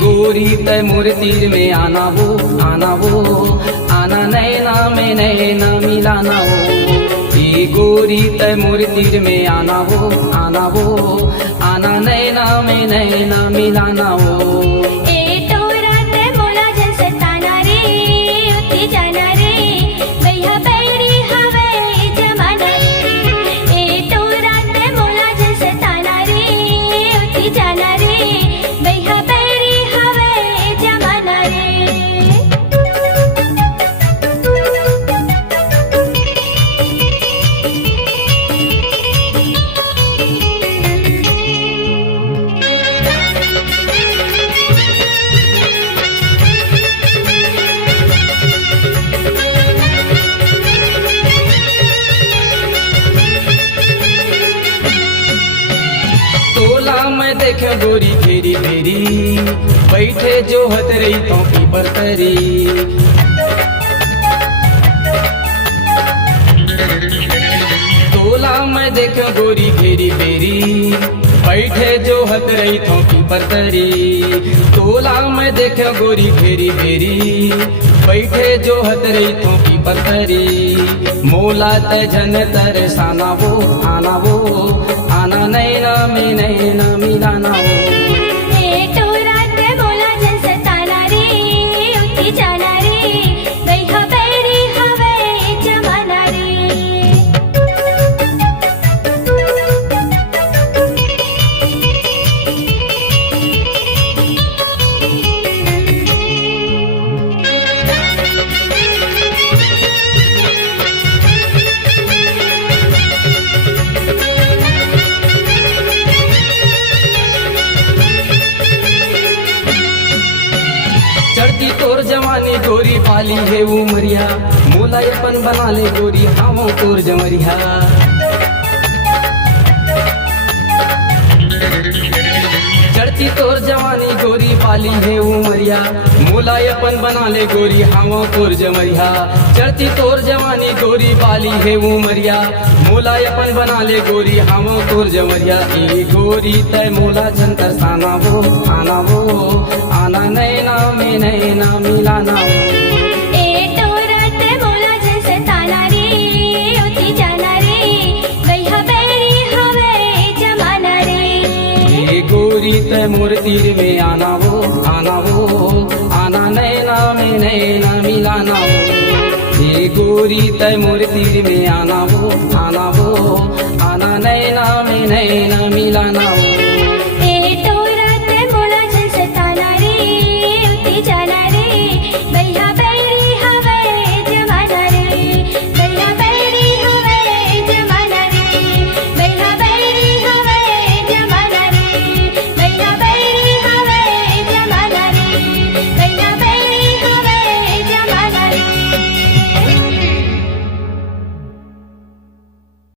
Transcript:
गोरी तय मोर तीर में आना वो, आना नैना में नैना मिलाना वो। ये गोरी तय मोर तीर में आना वो, आना नैना में नैना मिलाना वो। देखे गोरी घेरी घेरी बैठे जो हत रही तो की बरतरी। तोला मैं देखे गोरी घेरी घेरी बैठे जो हत रही तो की बरतरी। तोला मैं देखे गोरी घेरी घेरी बैठे जो हत रही तो की बरतरी। मोला तजन तरसाना वो, आना नैना में नैना मिलाना वो। तोर जवानी गोरी पाली है उमरिया, मोला अपन बना ले गोरी हावों तोर जमरिया। चढ़ती तोर जवानी गोरी पाली है उमरिया, मोला अपन बना ले गोरी हावों तोर जमरिया। चढ़ती तोर जवानी गोरी पाली है उमरिया, मोला अपन बना ले गोरी हावों तोर जमरिया। ए गोरी तय मोला जंतर साना वो, आना नैना में नैना मिलाना वो। गोरी तय मोर तीर में आना वो, आना नैना में नैना मिलाना वो। ये गोरी तय मोर तीर में आना वो, आना नैना में नैना मिलाना वो।